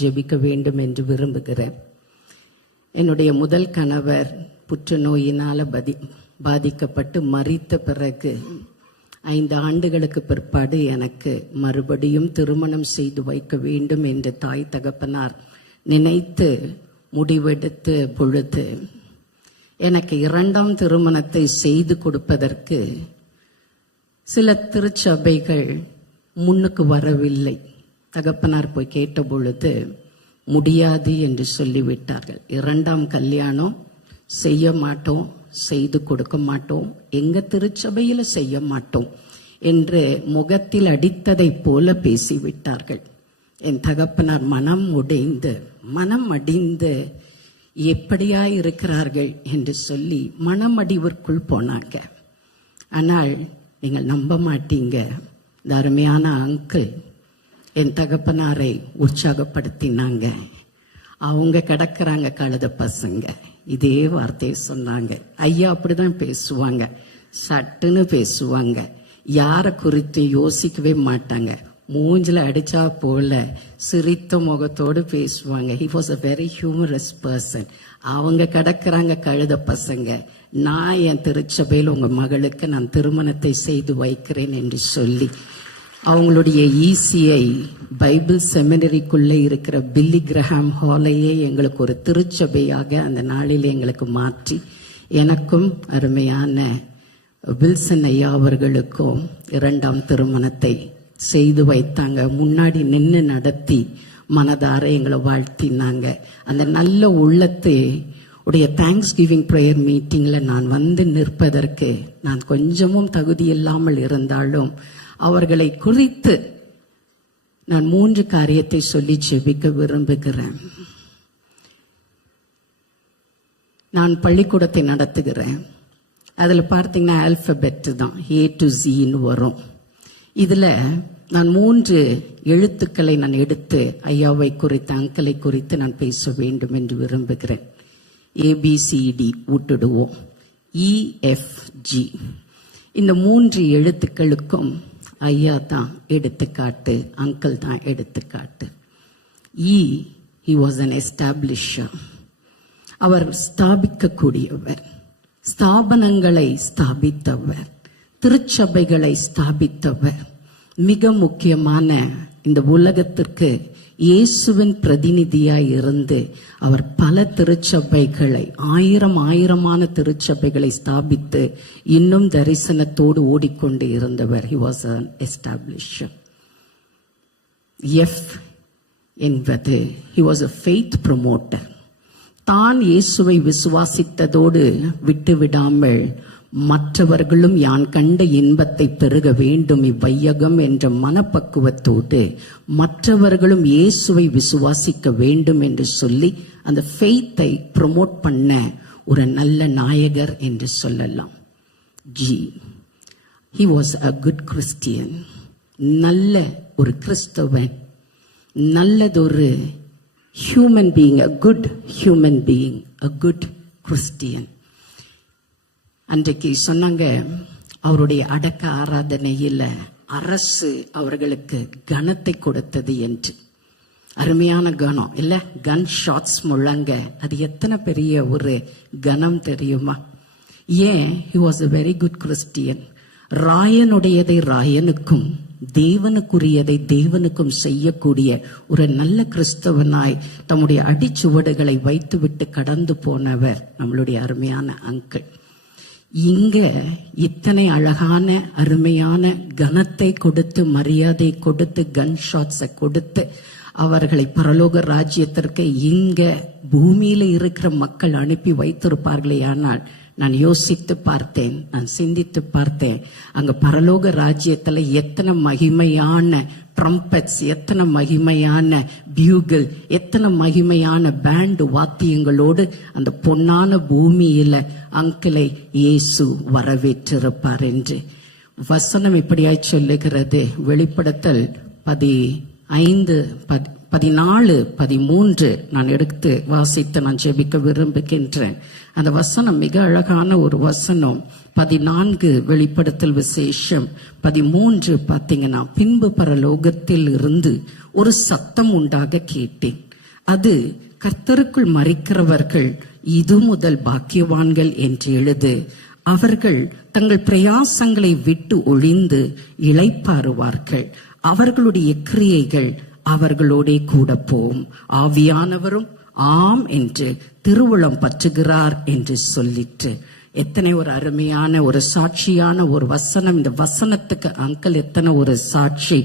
ஜெபிக்க வேண்டும் என்று விரும்புகிறேன். என்னுடைய முதல் கணவர் புற்றுநோயினால் பதி பாதிக்கப்பட்டு மறித்த பிறகு ஐந்து ஆண்டுகளுக்கு பிற்பாடு எனக்கு மறுபடியும் திருமணம் செய்து வைக்க வேண்டும் என்று தாய் தகப்பனார் நினைத்து முடிவெடுத்த பொழுது எனக்கு இரண்டாம் திருமணத்தை செய்து கொடுப்பதற்கு சில திருச்சபைகள் முன்னுக்கு வரவில்லை. தகப்பனார் போய் கேட்ட பொழுது முடியாது என்று சொல்லிவிட்டார்கள். இரண்டாம் கல்யாணம் செய்ய மாட்டோம் செய்து கொடுக்க மாட்டோம் எங்க திருச்சபையில் செய்ய மாட்டோம் என்று முகத்தில் அடித்ததைப் போல பேசிவிட்டார்கள். என் தகப்பனார் மனம் உடைந்து மனம் அடிந்து எப்படியா இருக்கிறார்கள் என்று சொல்லி மனமடிவிற்குள் போனாங்க. ஆனால் நீங்கள் நம்ப மாட்டீங்க. இந்த அருமையான அங்கிள் என் தகப்பனாரை உற்சாகப்படுத்தினாங்க. அவங்க கிடக்குறாங்க கழுத பசங்க. இதே வார்த்தையை சொன்னாங்க. ஐயா அப்படிதான் பேசுவாங்க. சட்டுன்னு பேசுவாங்க. யாரை குறித்து யோசிக்கவே மாட்டாங்க. மூஞ்சில் அடிச்சா போல சிரித்த முகத்தோடு பேசுவாங்க. He was a very humorous person அவங்க கிடக்குறாங்க கழுத பசங்க. நான் என் திருச்சபையில் உங்கள் மகளுக்கு நான் திருமணத்தை செய்து வைக்கிறேன் என்று சொல்லி அவங்களுடைய ஈசிஐ பைபிள் செமினரிக்குள்ளே இருக்கிற பில்லி கிரஹாம் ஹாலையே எங்களுக்கு ஒரு திருச்சபையாக அந்த நாளில் எங்களுக்கு மாற்றி எனக்கும் அருமையான வில்சன் ஐயா அவர்களுக்கும் இரண்டாம் திருமணத்தை செய்து வைத்தாங்க. முன்னாடி நின்று நடத்தி மனதார எங்களை வாழ்த்தினாங்க. அந்த நல்ல உள்ளத்தை உடைய தேங்க்ஸ் கிவிங் ப்ரேயர் மீட்டிங்கில் நான் வந்து நிற்பதற்கு நான் கொஞ்சமும் தகுதி இல்லாமல் இருந்தாலும் அவர்களை குறித்து நான் மூன்று காரியத்தை சொல்லி செபிக்க விரும்புகிறேன். நான் பள்ளிக்கூடத்தை நடத்துகிறேன். அதில் பார்த்தீங்கன்னா ஆல்பபெட் தான். ஏ டு ஜின்னு வரும். இதில் நான் மூன்று எழுத்துக்களை நான் எடுத்து ஐயாவை குறித்து அங்கிளை குறித்து நான் பேச வேண்டும் என்று விரும்புகிறேன். ஏபிசிடி விட்டுடுவோம் இஎஃப்ஜி e, இந்த மூன்று எழுத்துக்களுக்கும் ஐயா தான் எடுத்துக்காட்டு அங்கிள் தான் எடுத்துக்காட்டு. இ ஹி வாஸ் அன் எஸ்டாப்ளிஷர் அவர் ஸ்தாபிக்கக்கூடியவர் ஸ்தாபனங்களை ஸ்தாபித்தவர் திருச்சபைகளை ஸ்தாபித்தவர் மிக முக்கியமான இந்த உலகத்திற்கு இயேசுவின் பிரதிநிதியாய் இருந்து அவர் பல திருச்சபைகளை ஆயிரம் ஆயிரமான திருச்சபைகளை ஸ்தாபித்து இன்னும் தரிசனத்தோடு ஓடிக்கொண்டு இருந்தவர். ஹி வாஸ் அன் எஸ்டாப்ளிஷ் எஃப் என்பது he was a faith promoter தான் இயேசுவை விசுவாசித்ததோடு விட்டுவிடாமல் மற்றவர்களும் யான் கண்ட இன்பத்தை பெருக வேண்டும் இவ்வையகம் என்ற மனப்பக்குவத்தோடு மற்றவர்களும் இயேசுவை விசுவாசிக்க வேண்டும் என்று சொல்லி அந்த ஃபெய்த்தை ப்ரொமோட் பண்ண ஒரு நல்ல நாயகர் என்று சொல்லலாம். G he was a good Christian நல்ல ஒரு கிறிஸ்தவன். நல்லதொரு human being a good human being a good Christian அன்றைக்கு சொன்னாங்க அவருடைய அடக்க ஆராதனையில் அரசு அவர்களுக்கு கனத்தை கொடுத்தது என்று. அருமையான கனம் இல்லை? கன் ஷாட்ஸ் முழங்க. அது எத்தனை பெரிய ஒரு கனம் தெரியுமா? ஏன்? He was a very good Christian ராயனுடையதை ராயனுக்கும் தேவனுக்குரியதை தேவனுக்கும் செய்யக்கூடிய ஒரு நல்ல கிறிஸ்தவனாய் தம்முடைய அடிச்சுவடுகளை வைத்துவிட்டு கடந்து போனவர் நம்மளுடைய அருமையான அங்கிள் இங்க இத்தனை அழகான அருமையான கனத்தை கொடுத்து மரியாதை கொடுத்து கன் ஷாட்ஸை கொடுத்து அவர்களை பரலோக ராஜ்யத்திற்கு இங்க பூமியில இருக்கிற மக்கள் அனுப்பி வைத்திருப்பார்களே. ஆனால் நான் யோசித்து பார்த்தேன் நான் சிந்தித்து பார்த்தேன் அங்க பரலோக ராஜ்யத்துல எத்தனை மகிமையான ட்ரம்பட்ஸ் எத்தனை மகிமையான பியூகிள் எத்தனை மகிமையான பேண்டு வாத்தியங்களோடு அந்த பொன்னான பூமியில அங்கிளை இயேசு வரவேற்றிருப்பார் என்று. வசனம் இப்படியாய் சொல்லுகிறது. வெளிப்படுத்தல் பதி ஐந்து பதி பதினாலு பதிமூன்று நான் எடுத்து வாசித்து நான் ஜெபிக்க விரும்புகின்றேன். அந்த வசனம் மிக அழகான ஒரு வசனம். பதினான்கு வெளிப்படுத்தல் விசேஷம். பதிமூன்று பார்த்தீங்கன்னா பின்பு பரலோகத்தில் இருந்து ஒரு சத்தம் உண்டாக கேட்டேன். அது கர்த்தருக்குள் மறிக்கிறவர்கள் இது முதல் பாக்கியவான்கள் என்று எழுது. அவர்கள் தங்கள் பிரயாசங்களை விட்டு ஒழிந்து இளைப்பாறுவார்கள். அவர்களுடைய கிரியைகள் அவர்களோடே கூட போம் ஆவியானவரும் ஆம் என்று திருவுளம் பற்றுகிறார் என்று சொல்லிட்டு எத்தனை ஒரு அருமையான ஒரு சாட்சியான ஒரு வசனம். இந்த வசனத்துக்கு அங்கிள் எத்தனை ஒரு சாட்சி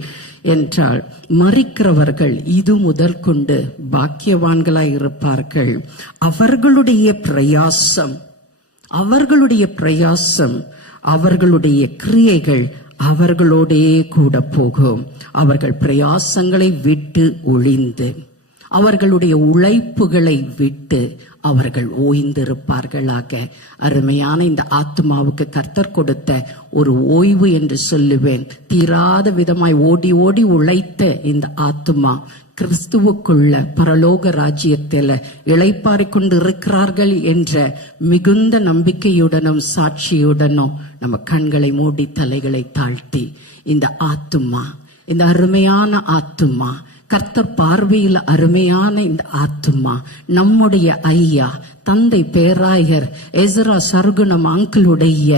என்றால் மறிக்கிறவர்கள் இது முதல் கொண்டு பாக்கியவான்களாய் இருப்பார்கள். அவர்களுடைய பிரயாசம் அவர்களுடைய பிரயாசம் அவர்களுடைய கிரியைகள் அவர்களோடே கூட போகும் அவர்கள் பிரயாசங்களை விட்டு ஒளிந்து. அவர்களுடைய உழைப்புகளை விட்டு அவர்கள் ஓய்ந்திருப்பார்களாக. அருமையான இந்த ஆத்மாவுக்கு கர்த்தர் கொடுத்த ஒரு ஓய்வு என்று சொல்லுவேன். தீராத விதமாய் ஓடி ஓடி உழைத்த இந்த ஆத்மா கிறிஸ்துவுக்குள்ள பரலோக ராஜ்யத்தில் இளைப்பாறிக் கொண்டு இருக்கிறார்கள் என்ற மிகுந்த நம்பிக்கையுடனும் சாட்சியுடனும் நம்ம கண்களை மூடி தலைகளை தாழ்த்தி இந்த ஆத்துமா இந்த அருமையான ஆத்துமா கர்த்தர் பார்வையில் அருமையான இந்த ஆத்துமா நம்முடைய ஐயா தந்தை பேராயர் எசரா சர்க்குணம் அங்கிளுடைய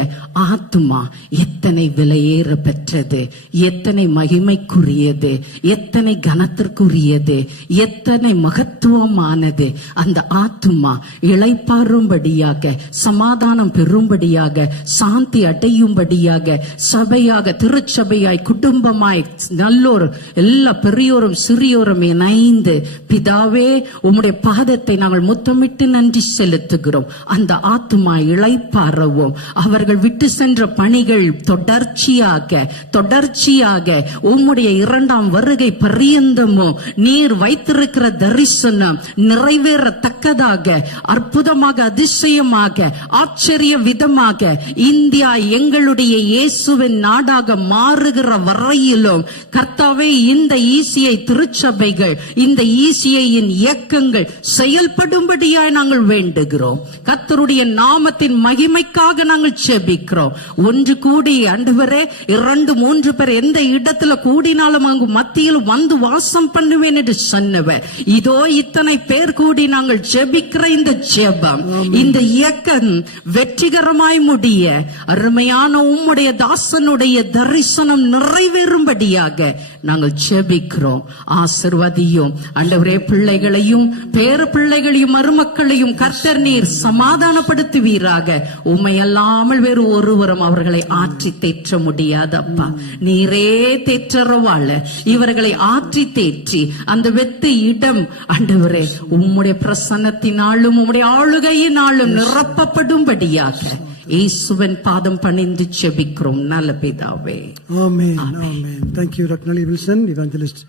ஆத்துமா எத்தனை விலையேற பெற்றது? எத்தனை மகிமைக்குரியது? எத்தனை கனத்திற்குரியது? எத்தனை மகத்துவமானது? அந்த ஆத்மா இழைப்பாரும்படியாக சமாதானம் பெறும்படியாக சாந்தி அடையும்படியாக சபையாக திருச்சபையாய் குடும்பமாய் நல்லோர் எல்லா பெரியோரும் சிறியோரும் இணைந்து பிதாவே உம்முடைய பாதத்தை நாங்கள் முத்தமிட்டு நன்றி செலுத்துகிறோம். அந்த ஆத்மா இழைப்பாரவும் அவர்கள் விட்டு சென்ற பணிகள் தொடர்ச்சியாக தொடர்ச்சியாக உம்முடைய இரண்டாம் வருகை பரியந்தமோ நீர் வைத்திருக்கிற தரிசனம் நிறைவேறத்தக்கதாக அற்புதமாக அதிசயமாக ஆச்சரிய விதமாக இந்தியா எங்களுடைய இயேசுவின் நாடாக மாறுகிற வரையிலும் கர்த்தாவே இந்த ஈசியை திருச்சபைகள் இந்த ஈசியையின் இயக்கங்கள் செயல்படும்படியாய் நாங்கள் வேண்டும் வேண்டுகிறோம். கர்த்தருடைய நாமத்தின் மகிமைக்காக நாங்கள் செபிக்கிறோம் ஒன்று கூடி ஆண்டவரே இரண்டு மூன்று பேர் எந்த இடத்துல கூடினாலும் அங்கு மத்தியில் வந்து வாசம் பண்ணுவேன் என்று சொன்னவர். இதோ இத்தனை பேர் கூடி நாங்கள் ஜெபிக்கிற இந்த ஜெபம் இந்த இயக்கம் வெற்றிகரமாய் முடிய அருமையான உம்முடைய தாசனுடைய தரிசனம் நிறைவேறும்படியாக நாங்கள் ஜெபிக்கிறோம். ஆசிர்வதியும். ஆண்டவரே பிள்ளைகளையும் பேர பிள்ளைகளையும் மருமக்களையும் கர்த்தர் நீர் சமாதானப்படுத்துவீராக. உம்மை அல்லாமல் வேறு ஒருவரும் அவர்களை ஆற்றி தேற்ற முடியாதப்பா. நீரே தேற்றறவாழ இவர்களை ஆற்றி தேற்றி அந்த வெத்து இடம். ஆண்டவரே உம்முடைய பிரசன்னத்தினாலும் உம்முடைய ஆளுகையினாலும் நிரப்பப்படும்படியாக இயேசுவின் பாதம் பணிந்து செபிக்கிறோம். நல்ல பிதாவே. Amen. Thank you, Dr. Nali Wilson, evangelist